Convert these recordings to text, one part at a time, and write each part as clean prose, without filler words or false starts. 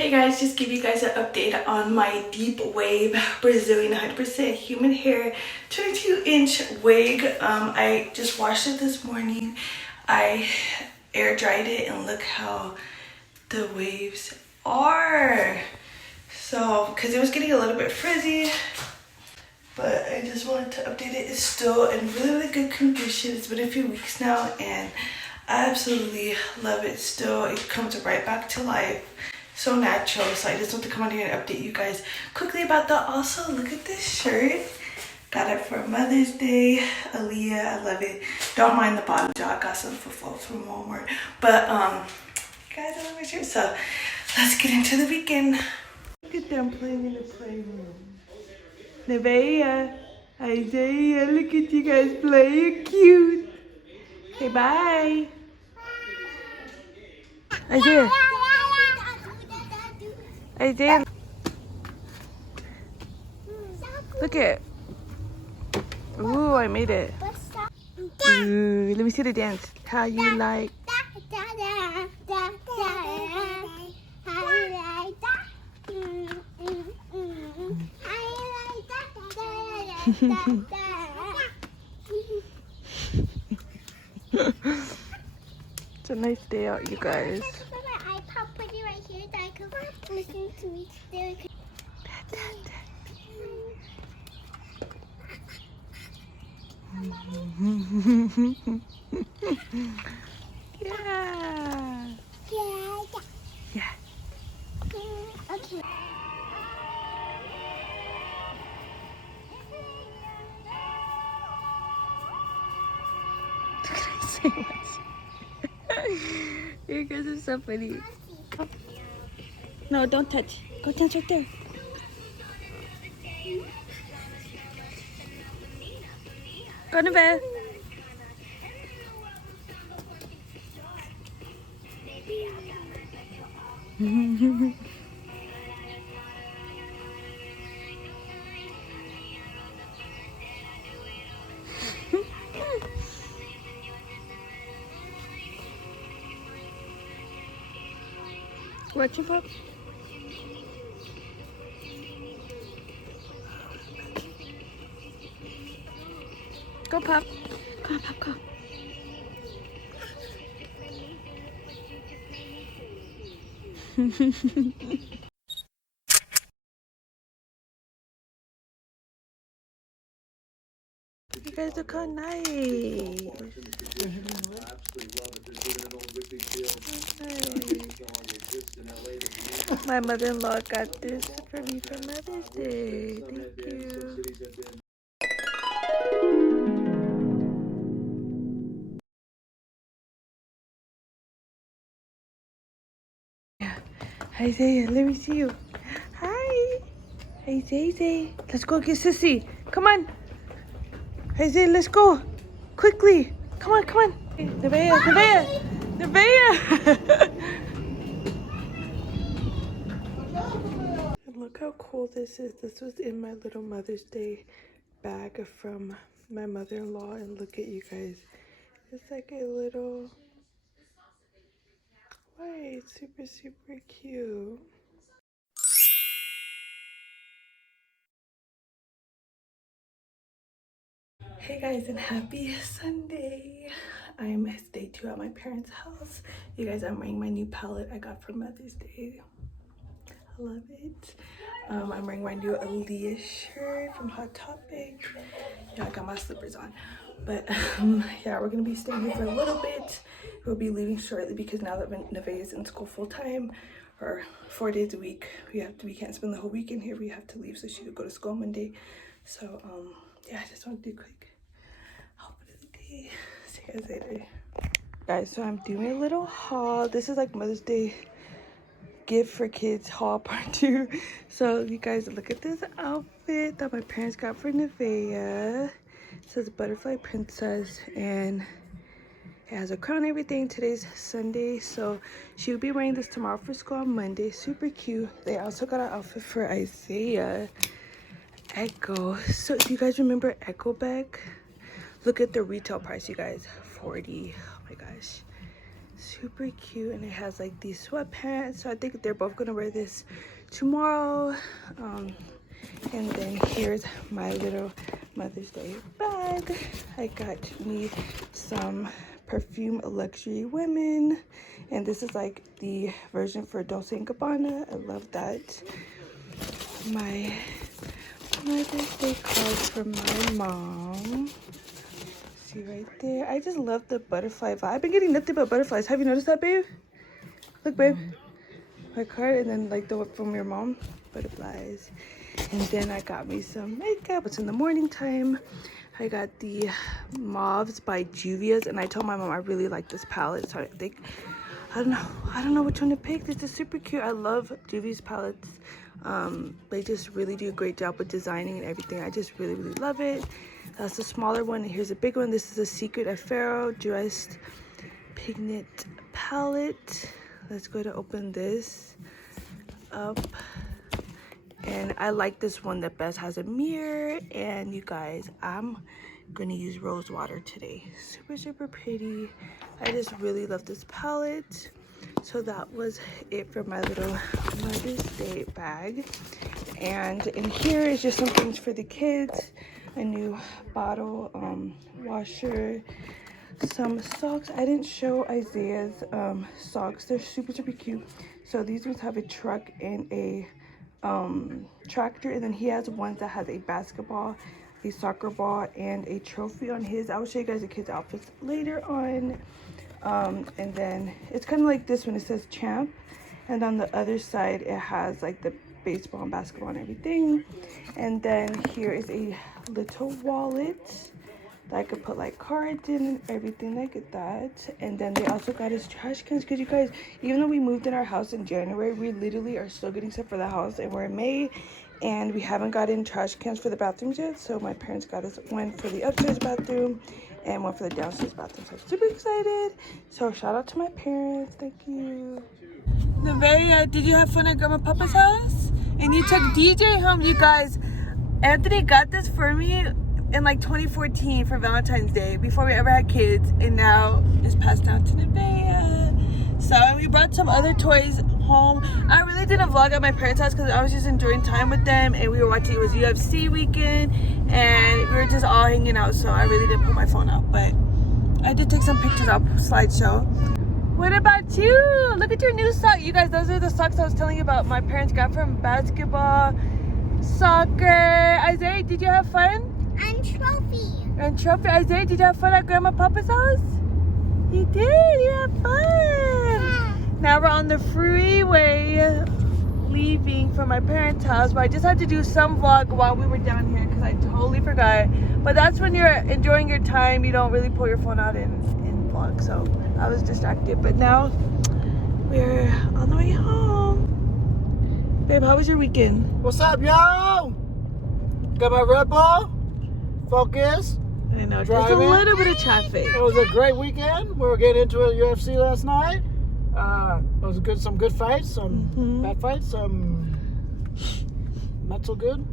Hey guys, just give you guys an update on my deep wave Brazilian 100% human hair 22-inch wig. I just washed it this morning. I air dried it and look how the waves are. So, because it was getting a little bit frizzy, but I just wanted to update it. It's still in really, really good condition. It's been a few weeks now and I absolutely love it still. It comes right back to life. So natural. So I just want to come on here and update you guys quickly about that. Also, look at this shirt. Got it for Mother's Day. Aaliyah, I love it. Don't mind the bottom jaw. I got some from Walmart. But guys, I love my shirt. So let's get into the weekend. Look at them playing in the playroom. Nevaeh, Isaiah, look at you guys playing. Cute. Say bye. Isaiah. Isaiah. Look it. Ooh, I made it. Ooh, let me see the dance. How you like? It's a nice day out, you guys. Yeah. Yeah. Okay. You guys are so funny. No, don't touch. Go touch right there. Go to bed. What you pop? Go pop. Go pop, go. You guys look how nice. My mother-in-law got this for me for Mother's Day. Thank you. Yeah. Hi, Zay. Let me see you. Hi. Hey, Zay. Let's go get Sissy. Come on. Hey, Zay, let's go. Quickly. Come on, come on. Nevaeh. Look how cool this is. This was in my little Mother's Day bag from my mother-in-law. And look at you guys. It's like a little light. Super, super cute. Hey guys, and happy Sunday. It's day 2 at my parents' house. You guys, I'm wearing my new palette I got for Mother's Day. I love it. I'm wearing my new Aaliyah shirt from Hot Topic. Yeah, I got my slippers on. But yeah, we're gonna be staying here for a little bit. We'll be leaving shortly because now that Nevaeh is in school full time, or 4 days a week, we can't spend the whole weekend here. We have to leave so she could go to school Monday. So yeah, I just want to do a quick outfit of the day. See you guys later. Guys, so I'm doing a little haul. This is like Mother's Day gift for kids haul part 2. So you guys, look at this outfit that my parents got for Nevaeh. It says Butterfly Princess and it has a crown and everything. Today's Sunday, so she'll be wearing this tomorrow for school on Monday. Super cute. They also got an outfit for Isaiah. Echo. So do you guys remember Echo bag? Look at the retail price, you guys. $40. Oh my gosh. Super cute, and it has like these sweatpants, so I think they're both gonna wear this tomorrow. And then here's my little Mother's Day bag. I got me some perfume Luxury Women, and this is like the version for Dolce & Gabbana. I love that. My Mother's Day card from my mom. See right there. I just love the butterfly vibe. I've been getting nothing but butterflies. Have you noticed that, babe? Look, babe. My card, and then like the one from your mom, butterflies. And then I got me some makeup. It's in the morning time. I got the Mauves by Juvia's, and I told my mom I really like this palette, so I think I don't know which one to pick. This is super cute. I love Juvia's palettes. They just really do a great job with designing and everything. I just really love it. That's the smaller one, and here's a big one. This is a Secret Affair Dressed Pigment palette. Let's go to open this up. And I like this one the best. Has a mirror, and you guys, I'm gonna use rose water today. Super pretty. I just really love this palette. So that was it for my little Mother's Day bag. And in here is just some things for the kids. A new bottle washer, some socks. I didn't show Isaiah's socks. They're super cute. So these ones have a truck and a tractor, and then he has ones that has a basketball, a soccer ball, and a trophy on his. I will show you guys the kids' outfits later on. And then it's kind of like this one. It says champ, and on the other side it has like the baseball and basketball and everything. And then here is a little wallet that I could put like cards in and everything like that. And then they also got us trash cans, because you guys, even though we moved in our house in January, we literally are still getting stuff for the house, and we're in May, and we haven't gotten trash cans for the bathrooms yet. So my parents got us one for the upstairs bathroom and one for the downstairs bathroom. So I'm super excited. So shout out to my parents. Thank you. Nevaeh, did you have fun at Grandma Papa's house? And you took DJ home, you guys. Anthony got this for me in like 2014 for Valentine's Day, before we ever had kids, and now it's passed down to Nevaeh. So we brought some other toys home. I really didn't vlog at my parents' house because I was just enjoying time with them, and we were watching, it was UFC weekend, and we were just all hanging out, so I really didn't put my phone out, but I did take some pictures up slideshow. What about you? Look at your new socks. You guys, those are the socks I was telling you about my parents got from basketball, soccer. Isaiah, did you have fun? And trophy. Isaiah, did you have fun at Grandma Papa's house? You did. You had fun. Yeah. Now we're on the freeway leaving from my parents' house, but I just had to do some vlog while we were down here because I totally forgot. But that's when you're enjoying your time, you don't really pull your phone out and vlog. So I was distracted, but now we're on the way home. Babe, how was your weekend? What's up, y'all? Got my Red Bull. Focus. I know, just a little bit of traffic. It was a great weekend. We were getting into a UFC last night. It was some good fights, some bad fights, some not so good.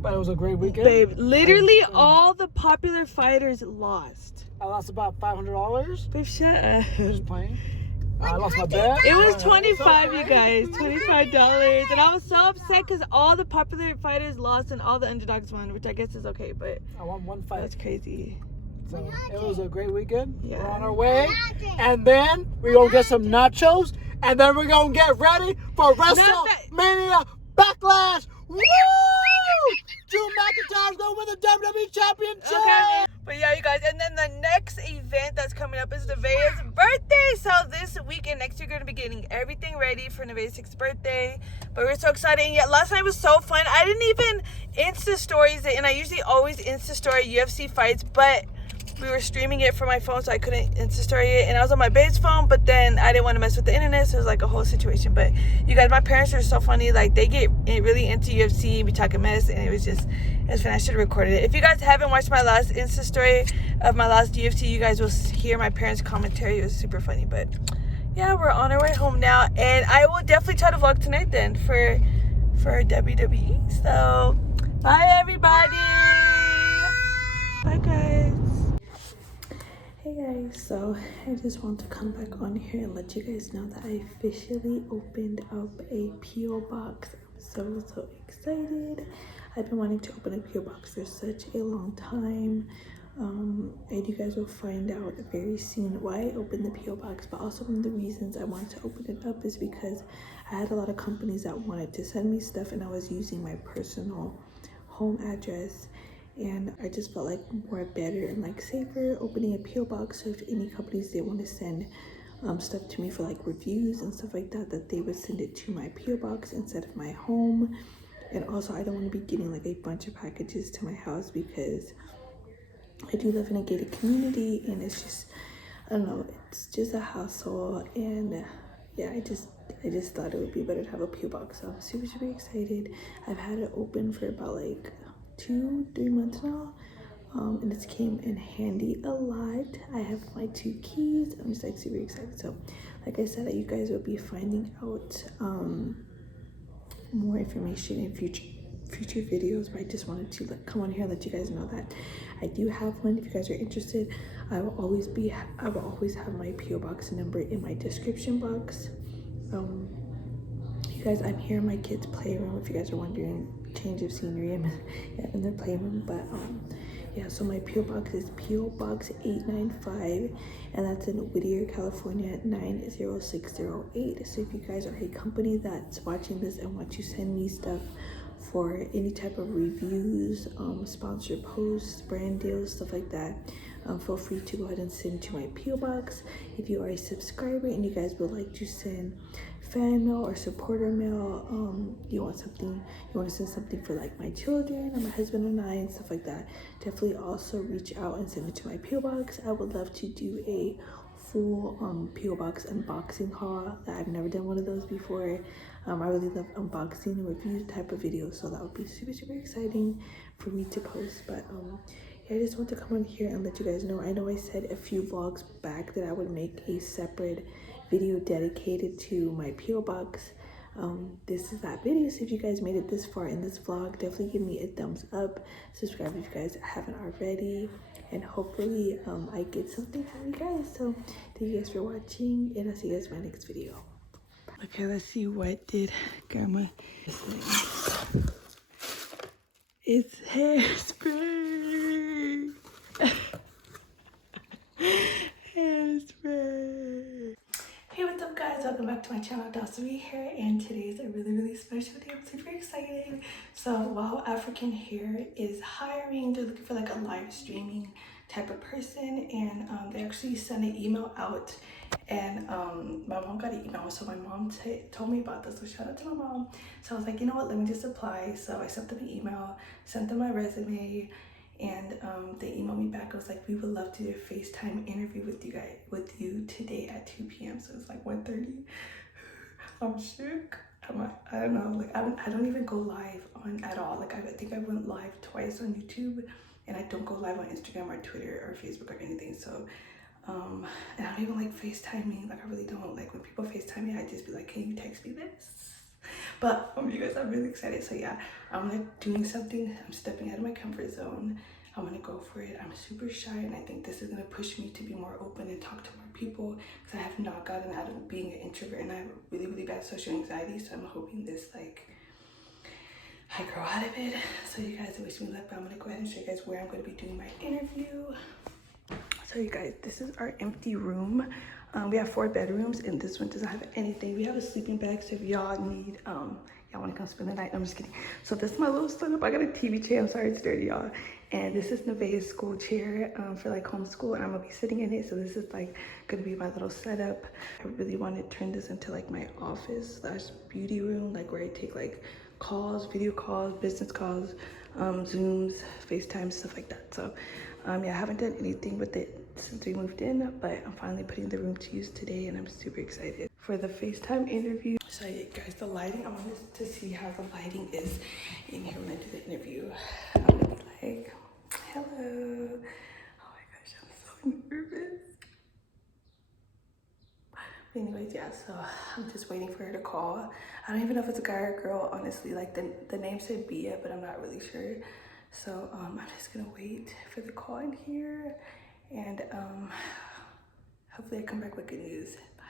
But it was a great weekend. Babe, literally all the popular fighters lost. I lost about $500. Babe, shut up. Just playing. I lost my bet. It was $25, you guys. $25. And I was so upset because all the popular fighters lost and all the underdogs won, which I guess is okay, but I won one fight. That's crazy. So it was a great weekend. Yeah. We're on our way. And then we're going to get some nachos. And then we're going to get ready for WrestleMania Backlash. Woo! Drew McIntyre's going to win the WWE Championship. Okay. But yeah, you guys, and then the next event that's coming up is Nevaeh's birthday. So this weekend, next year, we're going to be getting everything ready for Nevaeh's 6th birthday. But we're so excited. And yet, last night was so fun. I didn't even Insta stories it, and I usually always Insta story UFC fights, but we were streaming it from my phone, so I couldn't Insta story it. And I was on my babe's phone, but then I didn't want to mess with the internet, so it was like a whole situation. But you guys, my parents are so funny. Like, they get really into UFC, we talking mess, and it was fun. I should have recorded it. If you guys haven't watched my last Insta story of my last UFC, you guys will hear my parents' commentary. It was super funny. But yeah, we're on our way home now, and I will definitely try to vlog tonight then for WWE. So bye, everybody. Bye, guys. Hey guys, so I just want to come back on here and let you guys know that I officially opened up a P.O. box. I'm so excited. I've been wanting to open a P.O. box for such a long time. And you guys will find out very soon why I opened the P.O. box, but also one of the reasons I wanted to open it up is because I had a lot of companies that wanted to send me stuff and I was using my personal home address, and I just felt like more better and like safer opening a P.O. box. So if any companies they want to send stuff to me for like reviews and stuff like that, that they would send it to my P.O. box instead of my home. And also I don't want to be getting like a bunch of packages to my house because I do live in a gated community and it's just, I don't know, it's just a hassle. And yeah, I just thought it would be better to have a P.O. box. So I'm super excited. I've had it open for about like 2-3 months now, and it's came in handy a lot. I have my 2 keys. I'm just like super excited. So like I said, you guys will be finding out more information in future videos, but I just wanted to come on here and let you guys know that I do have one. If you guys are interested, I will always have my P.O. box number in my description box. You guys, I'm here in my kids' playroom. If you guys are wondering, change of scenery, I'm in their playroom. But yeah, so my P.O. box is P.O. Box 895, and that's in Whittier, California 90608. So if you guys are a company that's watching this and want to send me stuff for any type of reviews, sponsored posts, brand deals, stuff like that, feel free to go ahead and send to my P.O. box. If you are a subscriber and you guys would like to send fan mail or supporter mail, you want to send something for like my children or my husband and I and stuff like that, definitely also reach out and send it to my P.O. box. I would love to do a full P.O. box unboxing haul. I've never done one of those before. I really love unboxing and review type of videos, so that would be super exciting for me to post. But yeah, I just want to come on here and let you guys know. I know I said a few vlogs back that I would make a separate video dedicated to my P.O. box. This is that video. So if you guys made it this far in this vlog, definitely give me a thumbs up, subscribe if you guys haven't already, and hopefully I get something from you guys. So thank you guys for watching, and I'll see you guys in my next video. Okay, let's see what did grandma say. It's hairspray. Hairspray. Hey, what's up guys? Welcome back to my channel, Dassahmariee here, and today is a really special day. I'm super excited. So while African Hair is hiring, they're looking for like a live streaming type of person, and they actually sent an email out, and my mom got an email, so my mom told me about this, so shout out to my mom. So I was like, you know what, let me just apply. So I sent them an email, sent them my resume, and they emailed me back. I was like, we would love to do a FaceTime interview with you today at 2 p.m. So it's like 1:30. I'm shook. I don't know, like I don't even go live on at all. Like I think I went live twice on YouTube, and I don't go live on Instagram or Twitter or Facebook or anything. So and I don't even like FaceTiming. Like I really don't. Like when people FaceTime me, I just be like, can you text me this? But you guys, I'm really excited. So yeah, I'm like doing something. I'm stepping out of my comfort zone. I'm gonna go for it. I'm super shy, and I think this is gonna push me to be more open and talk to more people, because I have not gotten out of being an introvert, and I have really bad social anxiety. So I'm hoping this, like, I grow out of it. So you guys wish me luck, but I'm gonna go ahead and show you guys where I'm gonna be doing my interview. So you guys, this is our empty room. We have 4 bedrooms, and this one doesn't have anything. We have a sleeping bag, so if y'all need, y'all want to come spend the night, I'm just kidding. So this is my little setup. I got a TV chair. I'm sorry it's dirty, y'all. And this is Nevaeh's school chair for like homeschool, and I'm gonna be sitting in it. So this is like gonna be my little setup. I really want to turn this into like my office / beauty room, like where I take like calls, video calls, business calls, Zooms, FaceTime, stuff like that. So yeah, I haven't done anything with it since we moved in, but I'm finally putting the room to use today, and I'm super excited for the FaceTime interview. So yeah, guys, the lighting, I wanted to see how the lighting is in here when I do the interview. I'm gonna be like, hello. Oh my gosh, I'm so nervous. But anyways, yeah, so I'm just waiting for her to call. I don't even know if it's a guy or a girl, honestly. Like the name said Bia, but I'm not really sure. So I'm just gonna wait for the call in here, And hopefully I come back with good news. Bye.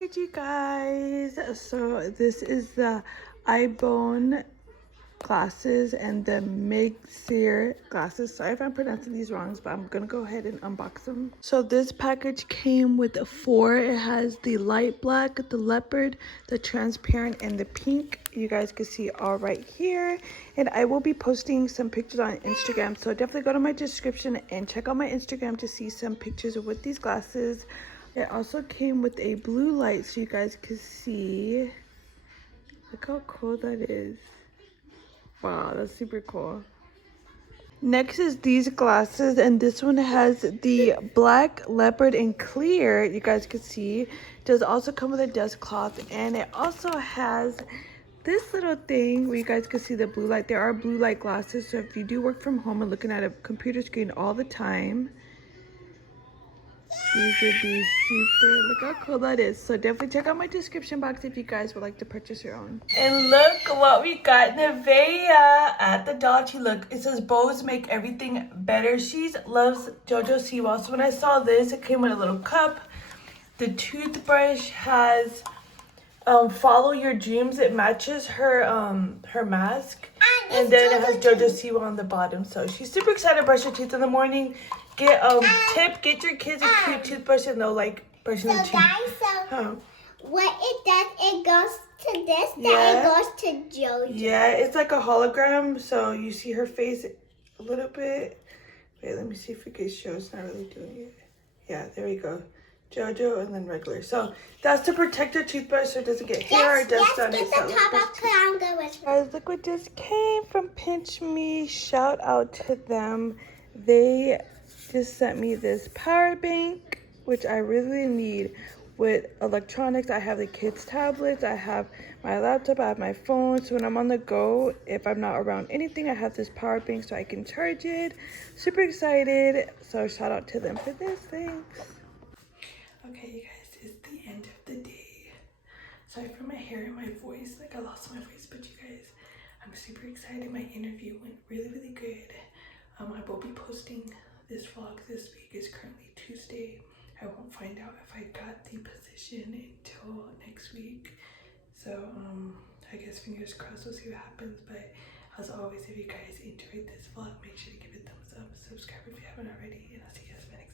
Hey you guys, so this is the iBone glasses and the Mixer glasses. Sorry if I'm pronouncing these wrong, but I'm gonna go ahead and unbox them. So this package came with 4. It has the light black, the leopard, the transparent, and the pink. You guys can see all right here. And I will be posting some pictures on Instagram, so definitely go to my description and check out my Instagram to see some pictures with these glasses. It also came with a blue light so you guys can see. Look how cool that is. Wow, that's super cool. Next is these glasses, and this one has the black, leopard, and clear. You guys can see. It does also come with a dust cloth, and it also has this little thing where you guys can see the blue light. There are blue light glasses, so if you do work from home and looking at a computer screen all the time, these would be super, look how cool that is. So definitely check out my description box if you guys would like to purchase your own. And look what we got. Nevea at the Dollar Tree. Look, it says bows make everything better. She loves JoJo Siwa. So when I saw this, it came with a little cup. The toothbrush has follow your dreams. It matches her her mask. And then it has JoJo Siwa on the bottom. So she's super excited to brush her teeth in the morning. Get get your kids a cute toothbrush and they'll like brushing their teeth. Guys, what it does, it goes to this, then it goes to JoJo. Yeah, it's like a hologram, so you see her face a little bit. Wait, let me see if we can show. It's not really doing it. Yeah, there we go. JoJo and then regular. So that's to protect your toothbrush so it doesn't get hair or dust on it. Get the top up, because I'm good with guys, look what just came from Pinch Me. Shout out to them. They just sent me this power bank, which I really need with electronics. I have the kids' tablets, I have my laptop, I have my phone. So when I'm on the go, if I'm not around anything, I have this power bank so I can charge it. Super excited. So shout out to them for this. Thanks. Okay, you guys, it's the end of the day. Sorry for my hair and my voice. Like, I lost my voice, but you guys, I'm super excited. My interview went really, really good. I will be posting this vlog this week. Is currently Tuesday. I won't find out if I got the position until next week. So, I guess fingers crossed, we'll see what happens. But as always, if you guys enjoyed this vlog, make sure to give it a thumbs up, subscribe if you haven't already, and I'll see you guys in the next